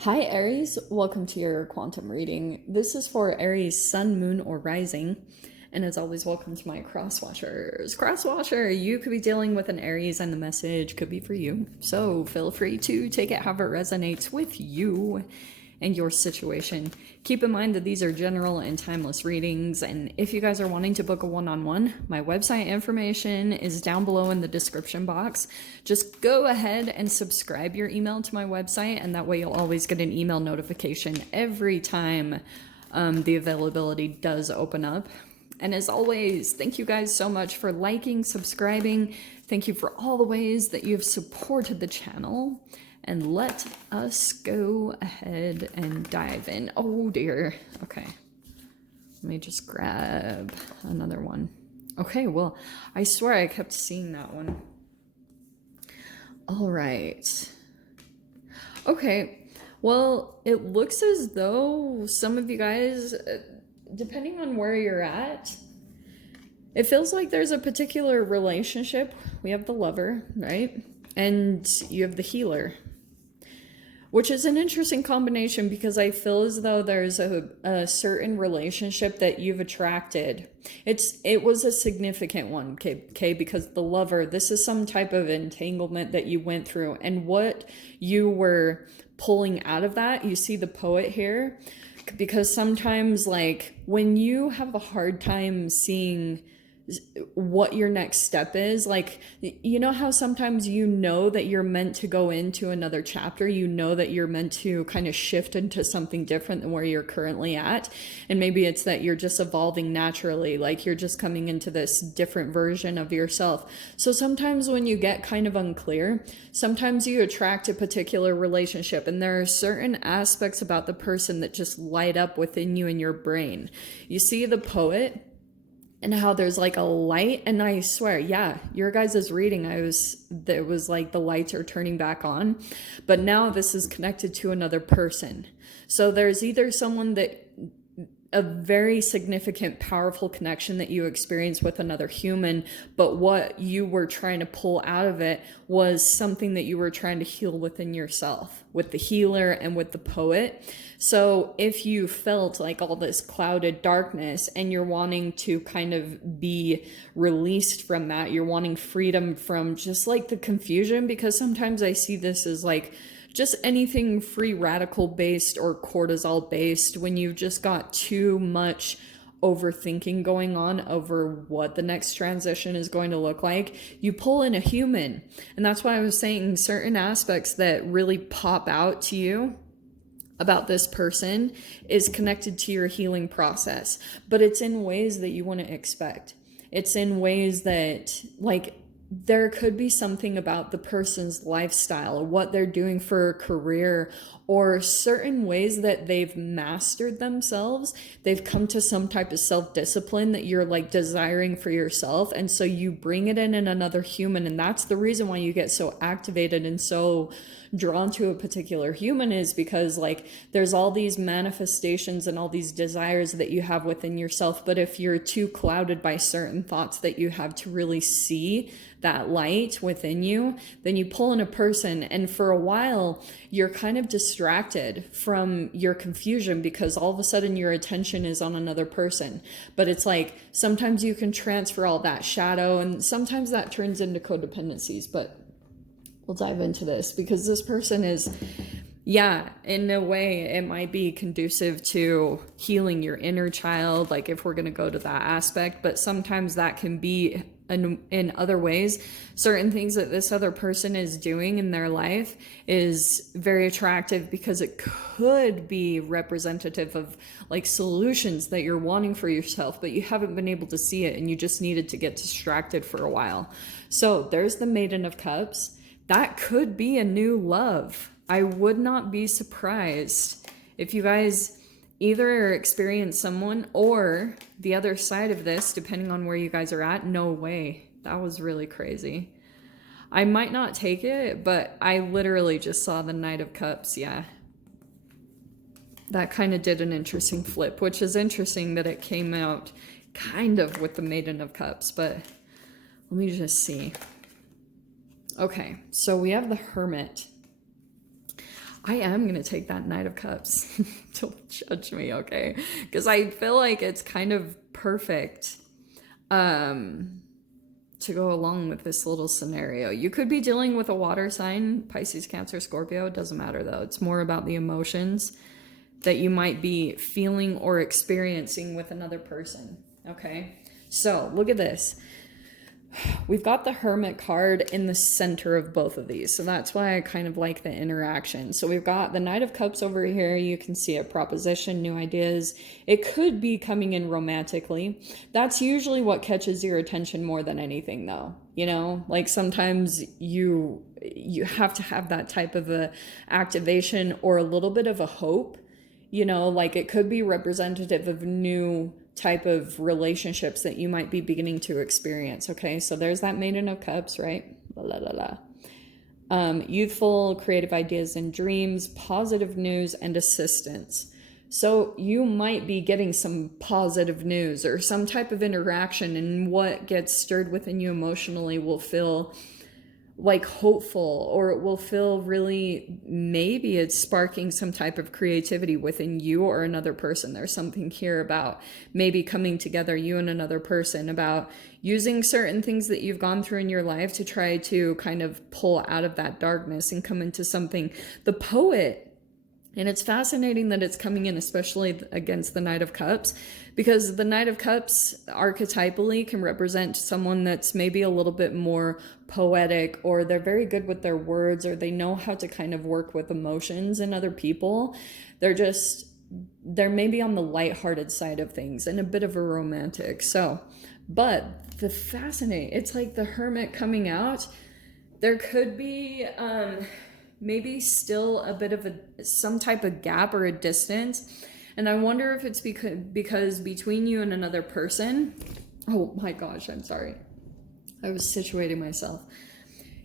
Hi Aries, welcome to your quantum reading. This is for Aries sun, moon, or rising. And as always, welcome to my cross watchers. Cross watcher, you could be dealing with an Aries and the message could be for you. So feel free to take it however it resonates with you and your situation. Keep in mind that these are general and timeless readings, and if you guys are wanting to book a one-on-one, my website information is down below in the description box. Just go ahead and subscribe your email to my website, and that way you'll always get an email notification every time the availability does open up. And as always, thank you guys so much for liking, subscribing. Thank you for all the ways that you've supported the channel. And let us go ahead and dive in. Oh dear. Okay. Let me just grab another one. Okay, well, I swear I kept seeing that one. All right. Okay. Well, it looks as though some of you guys, depending on where you're at, it feels like there's a particular relationship. We have the lover, right? And you have the healer. Which is an interesting combination because I feel as though there's a certain relationship that you've attracted. It was a significant one, okay? Because the lover, this is some type of entanglement that you went through. And what you were pulling out of that, you see the poet here. Because sometimes, like, when you have a hard time seeing what your next step is, like, you know how sometimes you know that you're meant to go into another chapter, you know that you're meant to kind of shift into something different than where you're currently at, and maybe it's that you're just evolving naturally, like you're just coming into this different version of yourself. So sometimes when you get kind of unclear, sometimes you attract a particular relationship, and there are certain aspects about the person that just light up within you in your brain. You see the poet and how there's like a light, and I swear, yeah, your guys' reading, it was like the lights are turning back on, but now this is connected to another person. So there's either someone that, a very significant, powerful connection that you experience with another human, but what you were trying to pull out of it was something that you were trying to heal within yourself, with the healer and with the poet. So if you felt like all this clouded darkness and you're wanting to kind of be released from that, you're wanting freedom from just like the confusion, because sometimes I see this as like just anything free radical based or cortisol based, when you've just got too much overthinking going on over what the next transition is going to look like, you pull in a human. And that's why I was saying certain aspects that really pop out to you about this person is connected to your healing process, but it's in ways that you wouldn't expect. It's in ways that, like, there could be something about the person's lifestyle, what they're doing for a career, or certain ways that they've mastered themselves. They've come to some type of self-discipline that you're like desiring for yourself. And so you bring it in another human. And that's the reason why you get so activated and so drawn to a particular human, is because like there's all these manifestations and all these desires that you have within yourself. But if you're too clouded by certain thoughts that you have to really see that light within you, then you pull in a person, and for a while you're kind of distracted from your confusion because all of a sudden your attention is on another person. But it's like sometimes you can transfer all that shadow, and sometimes that turns into codependencies. But we'll dive into this because this person is, yeah, in a way it might be conducive to healing your inner child, like if we're going to go to that aspect. But sometimes that can be in other ways. Certain things that this other person is doing in their life is very attractive because it could be representative of like solutions that you're wanting for yourself, but you haven't been able to see it and you just needed to get distracted for a while. So there's the Maiden of Cups. That could be a new love. I would not be surprised if you guys either experience someone, or the other side of this, depending on where you guys are at. No way. That was really crazy. I might not take it, but I literally just saw the Knight of Cups. Yeah. That kind of did an interesting flip, which is interesting that it came out kind of with the Maiden of Cups, but let me just see. Okay, so we have the Hermit. I am going to take that Knight of Cups. Don't judge me, okay? Because I feel like it's kind of perfect to go along with this little scenario. You could be dealing with a water sign, Pisces, Cancer, Scorpio. It doesn't matter though. It's more about the emotions that you might be feeling or experiencing with another person, okay? So look at this. We've got the Hermit card in the center of both of these. So that's why I kind of like the interaction. So we've got the Knight of Cups over here. You can see a proposition, new ideas. It could be coming in romantically. That's usually what catches your attention more than anything though. You know, like sometimes you have to have that type of a activation or a little bit of a hope. You know, like it could be representative of new type of relationships that you might be beginning to experience. Okay, so there's that Maiden of Cups, right? La la la. Youthful, creative ideas and dreams, positive news and assistance. So you might be getting some positive news or some type of interaction, and what gets stirred within you emotionally will feel like hopeful, or it will feel really, maybe it's sparking some type of creativity within you or another person. There's something here about maybe coming together, you and another person, about using certain things that you've gone through in your life to try to kind of pull out of that darkness and come into something. The Poet, and it's fascinating that it's coming in, especially against the Knight of Cups, because the Knight of Cups archetypally can represent someone that's maybe a little bit more poetic, or they're very good with their words, or they know how to kind of work with emotions in other people. They're maybe on the lighthearted side of things and a bit of a romantic. So, but it's like the Hermit coming out. There could be, maybe still a bit of some type of gap or a distance. And I wonder if it's because between you and another person, oh my gosh, I'm sorry. I was situating myself.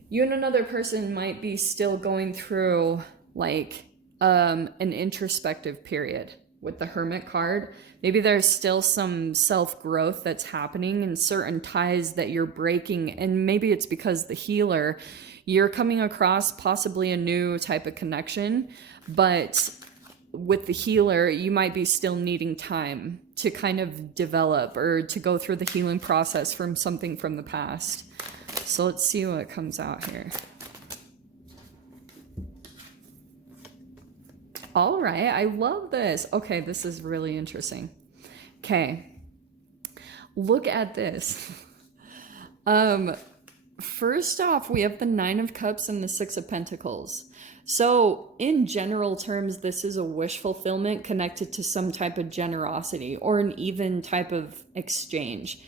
You and another person might be still going through like an introspective period with the Hermit card. Maybe there's still some self-growth that's happening and certain ties that you're breaking. And maybe it's because the Healer, you're coming across possibly a new type of connection, but with the Healer, you might be still needing time to kind of develop or to go through the healing process from something from the past. So let's see what comes out here. All right, I love this. Okay, this is really interesting. Okay, look at this. First off, we have the Nine of Cups and the Six of Pentacles. So in general terms, this is a wish fulfillment connected to some type of generosity or an even type of exchange.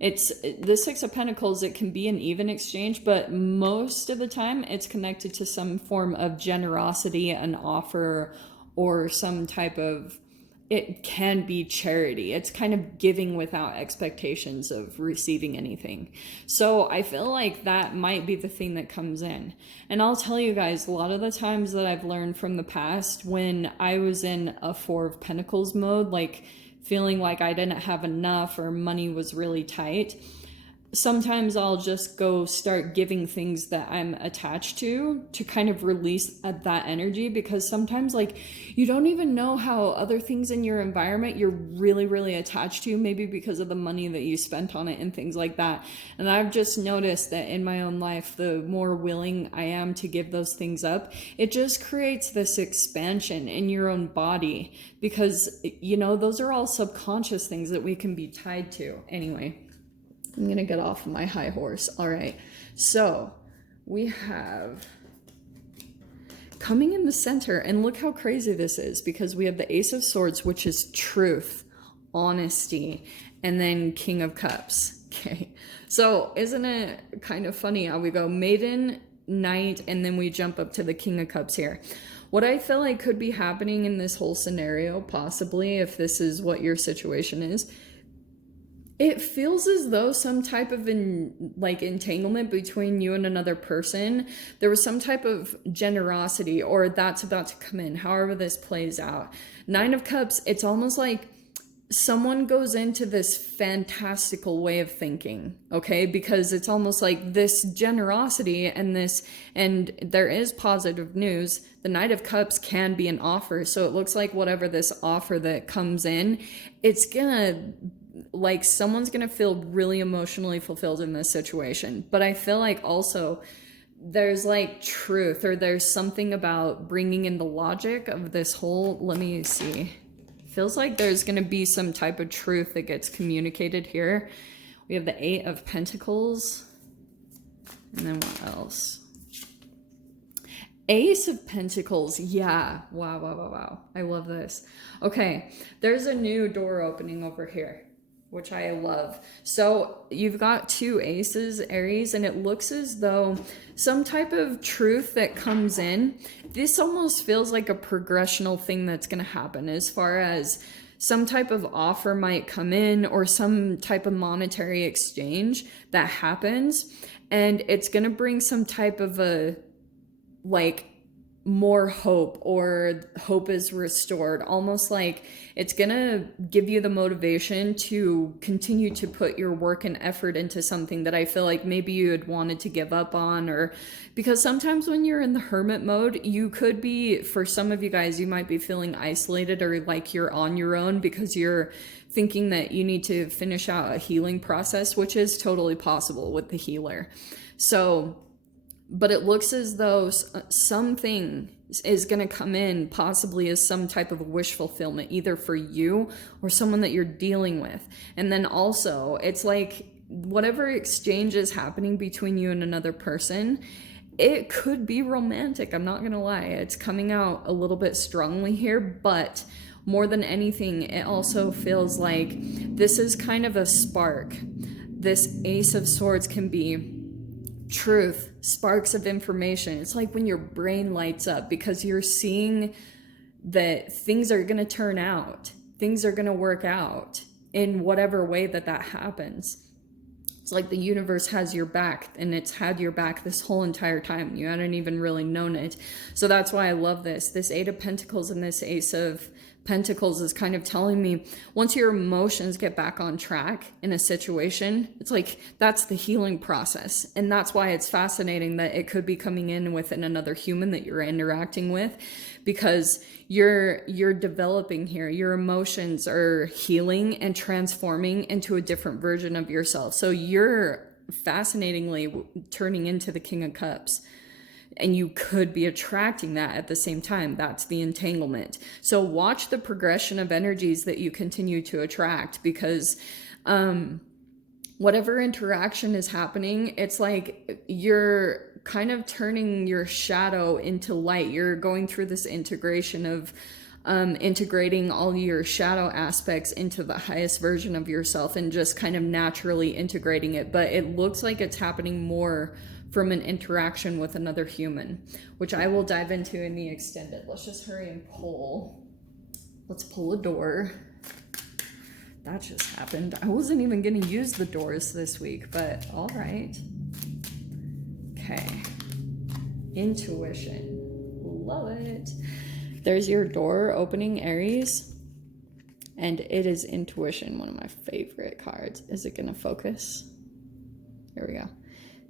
It's the Six of Pentacles, it can be an even exchange, but most of the time it's connected to some form of generosity, an offer, or some type of, it can be charity. It's kind of giving without expectations of receiving anything. So I feel like that might be the thing that comes in. And I'll tell you guys, a lot of the times that I've learned from the past when I was in a Four of Pentacles mode, like feeling like I didn't have enough or money was really tight, sometimes I'll just go start giving things that I'm attached to kind of release that energy, because sometimes like you don't even know how other things in your environment you're really, really attached to, maybe because of the money that you spent on it and things like that. And I've just noticed that in my own life, the more willing I am to give those things up, it just creates this expansion in your own body, because, you know, those are all subconscious things that we can be tied to. Anyway, I'm gonna get off my high horse. All right, so we have coming in the center, and look how crazy this is, because we have the Ace of Swords, which is truth, honesty, and then King of Cups. Okay, so isn't it kind of funny how we go Maiden, Knight, and then we jump up to the King of Cups here? What I feel like could be happening in this whole scenario, possibly, if this is what your situation is, it feels as though some type of entanglement between you and another person. There was some type of generosity, or that's about to come in, however this plays out. Nine of Cups, it's almost like someone goes into this fantastical way of thinking, okay? Because it's almost like this generosity and this, and there is positive news. The Knight of Cups can be an offer. So it looks like whatever this offer that comes in, it's gonna, like, someone's gonna feel really emotionally fulfilled in this situation. But I feel like also there's like truth, or there's something about bringing in the logic of this whole, let me see. Feels like there's going to be some type of truth that gets communicated here. We have the 8 of Pentacles. And then what else? Ace of Pentacles. Yeah. Wow, wow, wow, wow. I love this. Okay. There's a new door opening over here, which I love. So you've got 2 aces, Aries, and it looks as though some type of truth that comes in, this almost feels like a progressional thing that's going to happen, as far as some type of offer might come in, or some type of monetary exchange that happens, and it's going to bring some type of a, like, more hope, or hope is restored, almost like it's gonna give you the motivation to continue to put your work and effort into something that I feel like maybe you had wanted to give up on. Or because sometimes when you're in the hermit mode, you could be, for some of you guys, you might be feeling isolated, or like you're on your own because you're thinking that you need to finish out a healing process, which is totally possible with the healer. So, but it looks as though something is going to come in, possibly as some type of wish fulfillment, either for you or someone that you're dealing with. And then also, it's like whatever exchange is happening between you and another person, it could be romantic. I'm not going to lie. It's coming out a little bit strongly here, but more than anything, it also feels like this is kind of a spark. This Ace of Swords can be truth, sparks of information. It's like when your brain lights up because you're seeing that things are going to turn out, things are going to work out in whatever way that happens. It's like the universe has your back, and it's had your back this whole entire time. You hadn't even really known it. So that's why I love this. This 8 of Pentacles and this Ace of Pentacles is kind of telling me, once your emotions get back on track in a situation, it's like that's the healing process. And that's why it's fascinating that it could be coming in within another human that you're interacting with, because you're developing here. Your emotions are healing and transforming into a different version of yourself. So you're fascinatingly turning into the King of Cups. And you could be attracting that at the same time. That's the entanglement. So watch the progression of energies that you continue to attract, because whatever interaction is happening, it's like you're kind of turning your shadow into light. You're going through this integration of integrating all your shadow aspects into the highest version of yourself, and just kind of naturally integrating it. But it looks like it's happening more from an interaction with another human, which I will dive into in the extended. Let's just hurry and pull. Let's pull a door. That just happened. I wasn't even going to use the doors this week, but all right. Okay. Intuition. Love it. There's your door opening, Aries. And it is Intuition, one of my favorite cards. Is it going to focus? Here we go.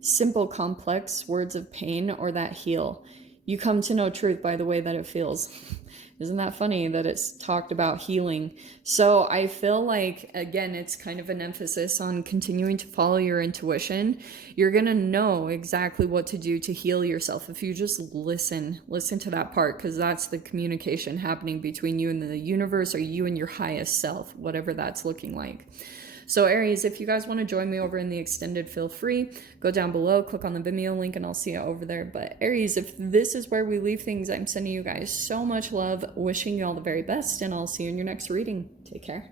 Simple, complex words of pain or that heal. You come to know truth by the way that it feels. Isn't that funny that it's talked about healing? So I feel like, again, it's kind of an emphasis on continuing to follow your intuition. You're going to know exactly what to do to heal yourself if you just listen to that part, because that's the communication happening between you and the universe, or you and your highest self, whatever that's looking like. So Aries, if you guys want to join me over in the extended, feel free. Go down below, click on the Vimeo link, and I'll see you over there. But Aries, if this is where we leave things, I'm sending you guys so much love, wishing you all the very best, and I'll see you in your next reading. Take care.